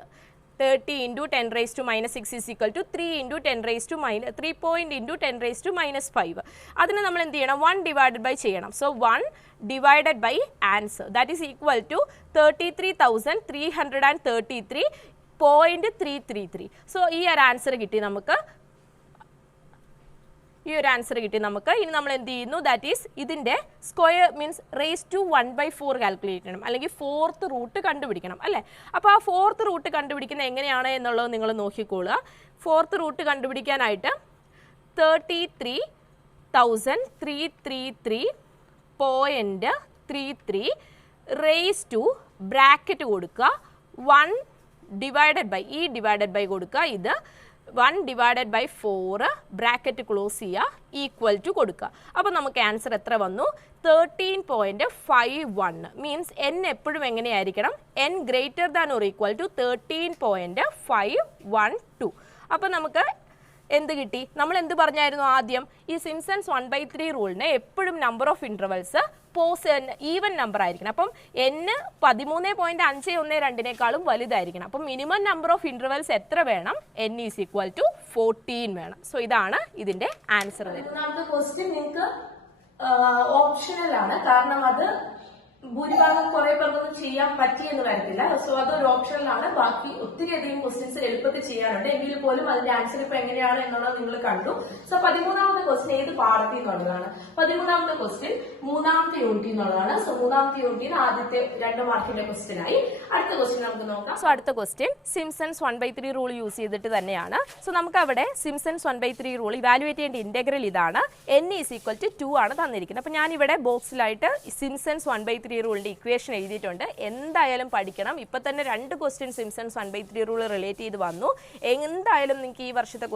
30 into 10 raised to -6 is equal to 3 into 10 raised to -3 point into 10 raised to -5. അതിനെ നമ്മൾ എന്ത് ചെയ്യണം? 1 divided by ചെയ്യണം. So 1 divided by answer that is equal to 33,333.333. So ഈ ഒരു ആൻസർ കിട്ടി നമുക്ക്. ഇനി നമ്മൾ എന്ത് ചെയ്യുന്നു? ദാറ്റ് ഈസ് ഇതിൻ്റെ square means raise to 1/4 calculate ചെയ്യണം, അല്ലെങ്കിൽ 4th റൂട്ട് കണ്ടുപിടിക്കണം അല്ലേ. അപ്പോൾ ആ 4th റൂട്ട് കണ്ടുപിടിക്കുന്നത് എങ്ങനെയാണ് എന്നുള്ളത് നിങ്ങൾ നോക്കിക്കോളുക. 4th റൂട്ട് കണ്ടുപിടിക്കാനായിട്ട് 33,333.33 റേസ് ടു ബ്രാക്കറ്റ് കൊടുക്കുക. 1 ഡിവൈഡഡ് ബൈ, ഈ ഡിവൈഡഡ് ബൈ കൊടുക്കുക. ഇത് 1 ഡിവൈഡഡ് ബൈ 4 ബ്രാക്കറ്റ് ക്ലോസ് ചെയ്യുക ഈക്വൽ ടു കൊടുക്കുക. അപ്പോൾ നമുക്ക് ആൻസർ എത്ര വന്നു? 13.51 മീൻസ് n എപ്പോഴും എങ്ങനെയായിരിക്കണം? n greater than or equal to 13.512. അപ്പോൾ നമുക്ക് എന്ത് കിട്ടി? നമ്മൾ എന്ത് പറഞ്ഞായിരുന്നു ആദ്യം? ഈ സിംപ്സൺസ് 1/3 റൂളിന് എപ്പോഴും number of intervals even number ആയിരിക്കണം. അപ്പം n 13.512 വലുതായിരിക്കണം. അപ്പം മിനിമം നമ്പർ ഓഫ് ഇന്റർവെൽസ് എത്ര വേണം? n ഈസ് ഈക്വൽ ടു 14 വേണം. സോ ഇതാണ് ഇതിന്റെ ആൻസർ വരുന്നത്. മൂന്നാമത്തെ ക്വസ്റ്റ്യൻ നിങ്ങൾക്ക് ഓപ്ഷണൽ ആണ്, കാരണം അത് ഭൂരിഭാഗം കുറെ പേർക്കൊന്നും ചെയ്യാൻ പറ്റിയെന്ന് വരത്തില്ല. സോ അതൊരു ഓപ്ഷനിലാണ്. ബാക്കി ഒത്തിരി അധികം ക്വസ്റ്റ്യൻസ് എളുപ്പത്തിൽ ചെയ്യാനുണ്ട്. എങ്കിൽ പോലും അതിന്റെ ആൻസർ ഇപ്പൊ എങ്ങനെയാണ് എന്നുള്ളത് നിങ്ങൾ കണ്ടു. സോ 13ാമത്തെ ക്വസ്റ്റ്യൻ ഏത് പാഠത്തിൽ നിന്നുള്ളതാണ്? 13ാമത്തെ ക്വസ്റ്റ്യൻ 3ാമത്തെ യൂണിറ്റിൽ നിന്നുള്ളതാണ്. സോ 3ാമത്തെ യൂണിറ്റിന് ആദ്യത്തെ 2 മാർക്കിന്റെ ക്വസ്റ്റ്യൻ ആയി. അടുത്ത ക്വസ്റ്റ്യൻ നമുക്ക് നോക്കാം. സോ അടുത്ത ക്വസ്റ്റ്യൻ സിംപ്സൺസ് 1/3 റൂൾ യൂസ് ചെയ്തിട്ട് തന്നെയാണ്. സോ നമുക്ക് അവിടെ സിംപ്സൺസ് 1/3 റൂൾ ഇവാലുവേറ്റ് ചെയ്യേണ്ട ഇന്റഗ്രൽ ഇതാണ്. n ഈസ് ഈക്വൽ ടു 2 ആണ് തന്നിരിക്കുന്നത്. അപ്പൊ ഞാൻ ഇവിടെ ബോക്സിലായിട്ട് സിംപ്സൺസ് 1/3 റൂളിന്റെ ഇക്വേഷൻ എഴുതിയിട്ടുണ്ട്. എന്തായാലും പഠിക്കണം. ഇപ്പൊ തന്നെ 2 ക്വസ്റ്റ്യൻ സിംപ്സൺസ് 1/3 റൂൾ റിലേറ്റ് ചെയ്ത് വന്നു. എന്തായാലും നിങ്ങൾക്ക് ഈ വർഷത്തെ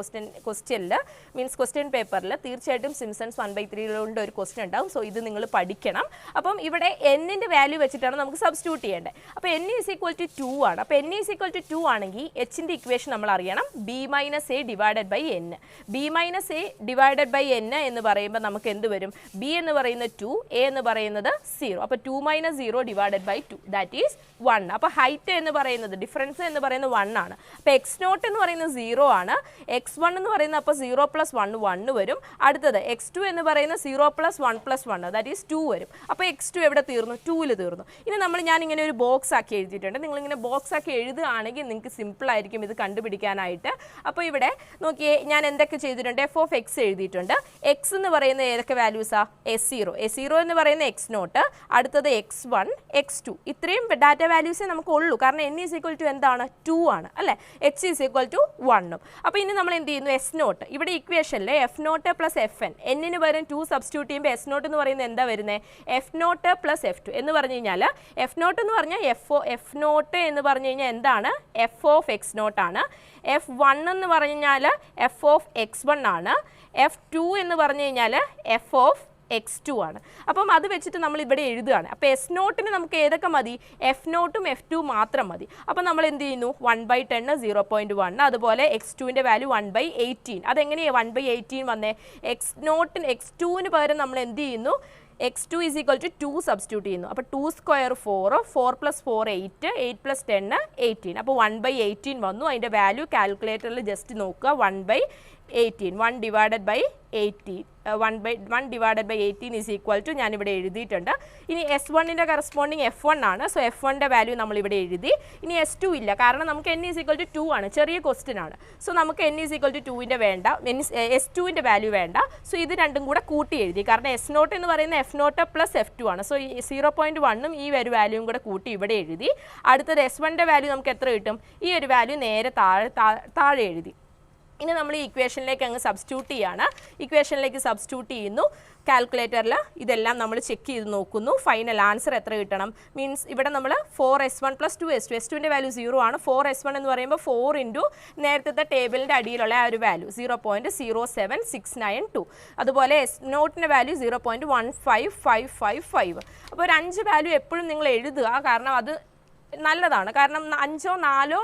ക്വസ്റ്റ്യനിൽ മീൻസ് ക്വസ്റ്റ്യൻ പേപ്പറിൽ തീർച്ചയായിട്ടും സിംപ്സൺസ് 1/3 റൂളിന്റെ ഒരു ക്വസ്റ്റ്യൻ ഉണ്ടാവും. സോ ഇത് നിങ്ങൾ പഠിക്കണം. അപ്പം ഇവിടെ n-ന്റെ വാല്യൂ വെച്ചിട്ടാണ് നമുക്ക് സബ്സ്റ്റിറ്റ്യൂട്ട് ചെയ്യേണ്ടത്. അപ്പോൾ n ഈസ് ഈക്വൽ ടു 2 ആണ്. അപ്പോൾ n ഈസ് ഈക്വൽ ടു 2 ആണെങ്കിൽ h-ന്റെ ഇക്വേഷൻ നമ്മൾ അറിയണം. b minus a divided by n. b minus a divided by n എന്ന് പറയുമ്പോൾ നമുക്ക് എന്ത് വരും? b എന്ന് പറയുന്നത് 2, a എന്ന് പറയുന്നത് 0. അപ്പോൾ 2 minus 0 divided by 2 that is 1. അപ്പോൾ ഹൈറ്റ് എന്ന് പറയുന്നത് ഡിഫറൻസ് എന്ന് പറയുന്നത് 1 ആണ്. അപ്പോൾ x0 എന്ന് പറയുന്നത് 0 ആണ്. x1 എന്ന് പറയുന്നത് അപ്പോൾ 0 പ്ലസ് 1 വരും. അടുത്തത് x2 എന്ന് പറയുന്നത് 0 പ്ലസ് 1 പ്ലസ് 1 ദാറ്റ് ഈസ് 2 വരും. അപ്പോൾ x2 എവിടെ തീർന്നു? 2ൽ തീർന്നു. ഇനി ഞാൻ ഇങ്ങനെ ഒരു ബോക്സ് ആക്കി എഴുതിയിട്ടുണ്ട്. നിങ്ങളിങ്ങനെ ബോക്സ് ആക്കി എഴുതുകയാണെങ്കിൽ നിങ്ങൾക്ക് സിമ്പിൾ ആയിരിക്കും ഇത് കണ്ടുപിടിക്കാനായിട്ട്. അപ്പോൾ ഇവിടെ നോക്കിയേ, ഞാൻ എന്തൊക്കെ ചെയ്തിട്ടുണ്ട്? f ഓഫ് x എഴുതിയിട്ടുണ്ട്. x എന്ന് പറയുന്നത് ഏതൊക്കെ വാല്യൂസാ? s0 എന്ന് പറയുന്ന x0, അടുത്തത് x1, x2 ഇത്രയും ഡാറ്റ വാല്യൂസേ നമുക്ക് ഉള്ളൂ. കാരണം n ഈസ് ഈക്വൽ ടു എന്താണ്? 2 ആണ് അല്ലേ? h is equal to 1. അപ്പോൾ ഇനി നമ്മൾ എന്ത് ചെയ്യുന്നു? s0 ഇവിടെ ഇക്വേഷനിൽ f0 പ്ലസ് fn n-ന് പകരം 2 സബ്സ്റ്റിറ്റ്യൂട്ട് ചെയ്യുമ്പോൾ s0 എന്ന് പറയുന്നത് എന്താ വരുന്നത്? f0 പ്ലസ് f2 എന്ന് പറഞ്ഞു കഴിഞ്ഞാൽ f0 എന്ന് പറഞ്ഞാൽ f0 എന്ന് പറഞ്ഞു കഴിഞ്ഞാൽ എന്താണ്? f ഓഫ് x0 ആണ്. f1 എന്ന് പറഞ്ഞു കഴിഞ്ഞാൽ f ഓഫ് x1 ആണ്. f2 എന്ന് പറഞ്ഞു കഴിഞ്ഞാൽ f ഓഫ് x2 ആണ്. അപ്പം അത് വെച്ചിട്ട് നമ്മൾ ഇവിടെ എഴുതുകയാണ്. അപ്പോൾ s0-ന് നമുക്ക് ഏതൊക്കെ മതി? f0ഉം f2 മാത്രം മതി. അപ്പോൾ നമ്മൾ എന്ത് ചെയ്യുന്നു? 1/10 0.1. അതുപോലെ x2-ന്റെ വാല്യൂ 1/18. അതെങ്ങനെയാണ് 1/18 വന്നേ? x2-ന് പകരം നമ്മൾ എന്ത് ചെയ്യുന്നു? x2 is equal to 2 substitute ചെയ്യുന്നു. അപ്പോൾ 2 സ്ക്വയർ 4, 4 പ്ലസ് 4 8, 8 പ്ലസ് 10 18. അപ്പോൾ 1/18 വന്നു. അതിൻ്റെ വാല്യൂ കാൽക്കുലേറ്ററിൽ ജസ്റ്റ് നോക്കുക. 1/18 1 divided by 18 1 divided by 18 is equal to ഞാനിവിടെ എഴുതിയിട്ടുണ്ട്. ഇനി S1-ൻ്റെ കറസ്പോണ്ടിങ് F1 ആണ്. സോ F1-ൻ്റെ വാല്യൂ നമ്മളിവിടെ എഴുതി. ഇനി S2 ഇല്ല, കാരണം നമുക്ക് n ഈസ് ഈക്വൽ ടു 2 ആണ്. ചെറിയ ക്വസ്റ്റ്യൻ ആണ്. സോ നമുക്ക് n ഈസ് ഈക്വൽ ടു 2-ൻ്റെ വേണ്ട, മീൻസ് S2-ൻ്റെ വാല്യൂ വേണ്ട. സോ ഇത് രണ്ടും കൂടെ കൂട്ടി എഴുതി. കാരണം S0 എന്ന് പറയുന്ന F0 പ്ലസ് F2 ആണ്. സോ 0.1ഉം ഈ ഒരു വാല്യൂവും കൂടെ കൂട്ടി ഇവിടെ എഴുതി. അടുത്തത് S1-ൻ്റെ വാല്യൂ നമുക്ക് എത്ര കിട്ടും? ഈ ഒരു വാല്യൂ നേരെ താഴെ എഴുതി. ഇനി നമ്മൾ ഈ ഇക്വേഷനിലേക്ക് അങ്ങ് സബ്സ്റ്റിറ്റ്യൂട്ട് ചെയ്യാണ്. ഇക്വേഷനിലേക്ക് സബ്സ്റ്റിറ്റ്യൂട്ട് ചെയ്യുന്നു. കാൽക്കുലേറ്ററിൽ ഇതെല്ലാം നമ്മൾ ചെക്ക് ചെയ്ത് നോക്കുന്നു. ഫൈനൽ ആൻസർ എത്ര കിട്ടണം? മീൻസ് ഇവിടെ നമ്മൾ 4s1 പ്ലസ് 2s2. s2-ൻ്റെ വാല്യൂ 0 ആണ്. 4s1 എന്ന് പറയുമ്പോൾ 4 ഇൻറ്റു നേരത്തെ ടേബിളിൻ്റെ അടിയിലുള്ള ആ ഒരു വാല്യൂ 0.07692. അതുപോലെ S0-ൻ്റെ വാല്യൂ 0.15555. അപ്പോൾ ഒരു 5 വാല്യൂ എപ്പോഴും നിങ്ങൾ എഴുതുക. കാരണം അത് നല്ലതാണ്. കാരണം 5ഓ 4ഓ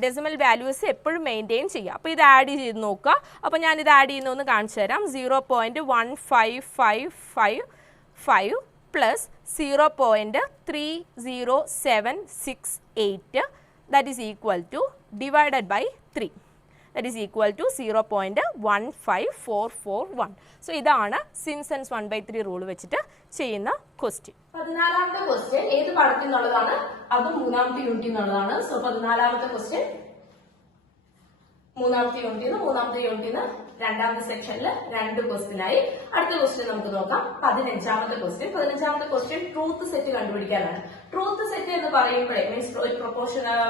ഡെസിമൽ വാല്യൂസ് എപ്പോഴും മെയിൻറ്റെയിൻ ചെയ്യുക. അപ്പോൾ ഇത് ആഡ് ചെയ്ത് നോക്കുക. അപ്പോൾ ഞാനിത് ആഡ് ചെയ്യുന്നൊന്ന് കാണിച്ചു തരാം. 0.15555 plus 0.30768 that is equal to divided by 3 that is equal to 0.15441. So ഇതാണ് സിംപ്സൺസ് 1/3 റൂൾ വെച്ചിട്ട് ചെയ്യുന്ന ക്വസ്റ്റ്യൻ. 14ാമത്തെ ക്വസ്റ്റ്യൻ ഏത് പാഠത്തിൽ നിന്നുള്ളതാണ്? അതും 3ാമത്തെ യൂണിറ്റിൽ നിന്നുള്ളതാണ്. സോ 14ാമത്തെ ക്വസ്റ്റ്യൻ 3ാമത്തെ യൂണിറ്റിൽ നിന്ന് 2ാമത്തെ സെക്ഷനിൽ 2 ക്വസ്റ്റ്യൻ ആയി. അടുത്ത ക്വസ്റ്റ്യൻ നമുക്ക് നോക്കാം. 15ാമത്തെ ക്വസ്റ്റ്യൻ ട്രൂത്ത് സെറ്റ് കണ്ടുപിടിക്കാനാണ്. ട്രൂത്ത് സെറ്റ് എന്ന് പറയുമ്പോഴേ മീൻസ് ഒരു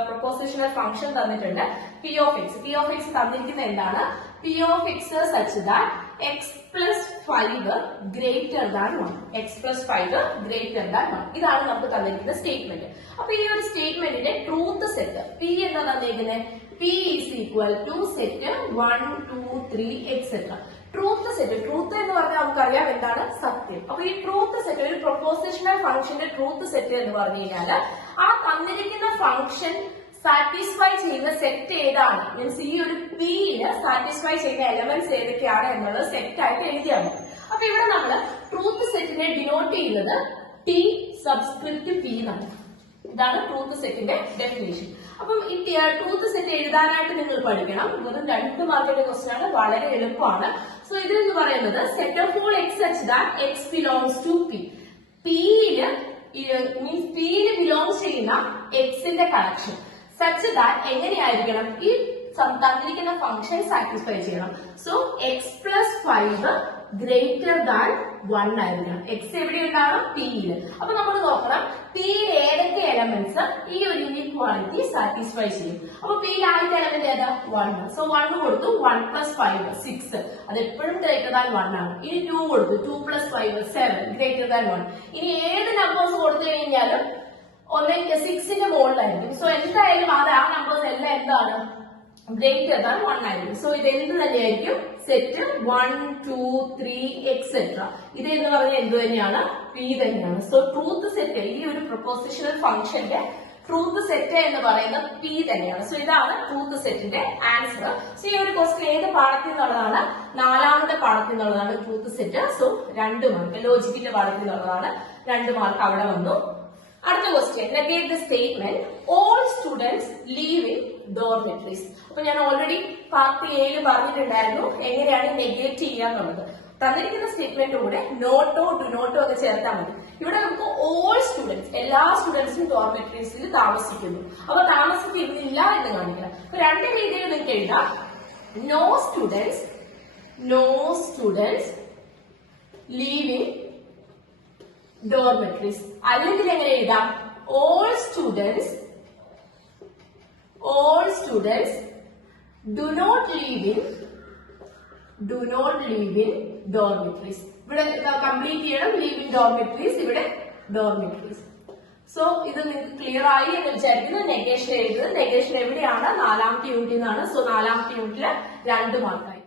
പ്രൊപ്പോസിഷണൽ ഫംഗ്ഷൻ തന്നിട്ടുണ്ട്. p of x തന്നിരിക്കുന്ന എന്താണ്? p of x such that x plus 5 greater than 1. x plus 5 greater than 1. ഇതാണ് നമുക്ക് തന്നിരിക്കുന്ന സ്റ്റേറ്റ്മെന്റ്. അപ്പൊ ഈ ഒരു സ്റ്റേറ്റ്മെന്റിന്റെ ട്രൂത്ത് സെറ്റ് p എന്താ തന്നിരിക്കുന്നത്? p P is equal to set 1, 2, 3, etc. Truth set, truth എന്ന് പറഞ്ഞാൽ നമുക്കറിയാം എന്താണ് സത്യം. അപ്പൊ ഈ ട്രൂത്ത് സെറ്റ്, ഒരു പ്രൊപ്പോസിഷണൽ ഫംഗ്ഷന്റെ ട്രൂത്ത് സെറ്റ് എന്ന് പറഞ്ഞു കഴിഞ്ഞാൽ ആ തന്നിരിക്കുന്ന ഫംഗ്ഷൻ സാറ്റിസ്ഫൈ ചെയ്യുന്ന സെറ്റ് ഏതാണ്, മീൻസ് ഈ ഒരു പിയില് സാറ്റിസ്ഫൈ ചെയ്യുന്ന എലമെന്റ്സ് ഏതൊക്കെയാണ് എന്നുള്ളത് സെറ്റ് ആയിട്ട് എഴുതിയാൽ മതി. അപ്പൊ ഇവിടെ നമ്മൾ ട്രൂത്ത് സെറ്റിനെ ഡിനോട്ട് ചെയ്യുന്നത് ടി സബ്സ്ക്രിപ്റ്റ് പി എന്നാണ്. ഇതാണ് ട്രൂത്ത് സെറ്റിന്റെ ഡെഫിനേഷൻ. അപ്പം ഈ ട്രൂത്ത് സെറ്റ് എഴുതാനായിട്ട് നിങ്ങൾ പഠിക്കണം. വെറും 2 മാർക്കിന്റെ ക്വസ്റ്റ്യൻ ആണ്, വളരെ എളുപ്പമാണ്. സോ ഇതിലെന്ന് പറയുന്നത് set of all X such that X belongs to P. പിയില് മീൻസ് പിയില് ബിലോങ്സ് ചെയ്യുന്ന എക്സിന്റെ കളക്ഷൻ സച്ച് ദാറ്റ് എങ്ങനെയായിരിക്കണം, ഈ തന്നിരിക്കുന്ന ഫംഗ്ഷൻ സാറ്റിസ്ഫൈ ചെയ്യണം. So X plus 5 greater than 1 ആയിരിക്കണം. എക്സ് എവിടെ ഉണ്ടാവണം, പിയില്. അപ്പൊ നമ്മൾ നോക്കണം പിയിൽ ഏതൊക്കെ എലമെന്റ്സ് ഈ ഒരു ഇൻഇക്വാളിറ്റി സാറ്റിസ്ഫൈ ചെയ്യും. അപ്പൊ പിയിൽ ആദ്യത്തെ എലമെന്റ് ഏതാ, 1. സോ 1 കൊടുത്തു, 1 പ്ലസ് 5 6, അത് എപ്പോഴും ഗ്രേറ്റർ ദാൻ 1 ആണ്. ഇനി 2 കൊടുത്തു, 2 പ്ലസ് 5 7, ഗ്രേറ്റർ ദാൻ 1. ഇനി ഏത് നമ്പേഴ്സ് കൊടുത്തു കഴിഞ്ഞാലും 6ന്റെ മുകളിലായിരിക്കും. സോ എന്തായാലും അത് ആ നമ്പേഴ്സ് എല്ലാം എന്താണ്, ഗ്രേറ്റർ ദാൻ 1 ആയിരിക്കും. സോ ഇത് എന്ത് തന്നെയായിരിക്കും, സെറ്റ് 1, 2, 3 എക്സെട്ര. ഇത് എന്ന് പറഞ്ഞാൽ എന്ത് തന്നെയാണ്, പി തന്നെയാണ്. സോ ട്രൂത്ത് സെറ്റ്, ഈ ഒരു പ്രൊപ്പോസിഷണൽ ഫംഗ്ഷന്റെ ട്രൂത്ത് സെറ്റ് എന്ന് പറയുന്നത് പി തന്നെയാണ്. സോ ഇതാണ് ട്രൂത്ത് സെറ്റിന്റെ ആൻസർ. സോ ഈ ഒരു ക്വസ്റ്റ്യൻ ഏത് പാഠത്തിൽ നിന്നുള്ളതാണ്, 4ാമത്തെ പാഠത്തിൽ നിന്നുള്ളതാണ് ട്രൂത്ത് സെറ്റ്. സോ 2 മാർക്ക്, ലോജിക്കിന്റെ പാഠത്തിൽ നിന്നുള്ളതാണ്, 2 മാർക്ക് അവിടെ വന്നു. അടുത്ത question, negate the statement all students live in dormitories. അപ്പൊ ഞാൻ ഓൾറെഡി പാർട്ട് എയിൽ പറഞ്ഞിട്ടുണ്ടായിരുന്നു എങ്ങനെയാണ് നെഗേറ്റ് ചെയ്യാന്നുള്ളത്. തന്നിരിക്കുന്ന സ്റ്റേറ്റ്മെന്റ് കൂടെ നോട്ടോ ഡു നോട്ടോ ഒക്കെ ചേർത്താൽ മതി. ഇവിടെ നമുക്ക് ഓൾ സ്റ്റുഡൻസ്, എല്ലാ സ്റ്റുഡൻസും ഡോർമെട്രീസിൽ താമസിക്കുന്നു. അപ്പൊ താമസിക്കുന്നില്ല എന്ന് കാണിക്കണം. അപ്പൊ 2 രീതിയിൽ നിങ്ങൾക്ക് എഴുതാം. No students live in dormitories. അല്ലെങ്കിൽ എങ്ങനെ എഴുതാം, all students do not live in dormitories. ഇവിടെ കംപ്ലീറ്റ് ചെയ്യണം, ലീവ് ഇൻ ഡോർമെട്രീസ്, ഇവിടെ ഡോർമെട്രീസ്. സോ ഇത് നിങ്ങൾക്ക് ക്ലിയർ ആയി എന്ന് വിചാരിക്കുന്നു. നെഗേഷൻ എഴുതുന്നത്, നെഗേഷൻ എവിടെയാണ്, 4ാമത്തെ യൂണിറ്റിൽ നിന്നാണ്. സോ 4ാമത്തെ യൂണിറ്റില് 2 മാർക്കായി.